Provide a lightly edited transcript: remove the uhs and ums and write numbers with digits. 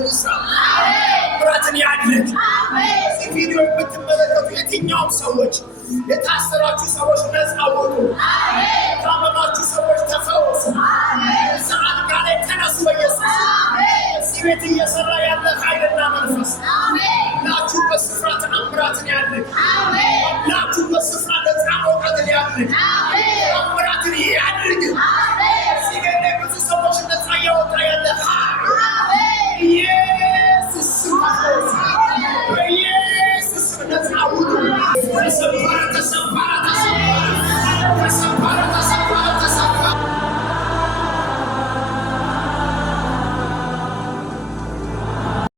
ተአምራትን ይስራ። ተአምራትን ያድርግ። እዚህ ቪዲዮ የምትመለከቱ የትኛውም ሰዎች የታሰራችሁ ሰዎች ነፃ ውጡ። የታመማችሁ ሰዎች ተፈወሱ። እዛ አልጋ ላይ ተነሱ በኢየሱስ። እዚህ ቤት እየሰራ ያለ ኃይልና መንፈስ ላችሁበት ስፍራ ተአምራትን ያድርግ። ላችሁበት ስፍራ ነፃ መውጣትን ያድርግ።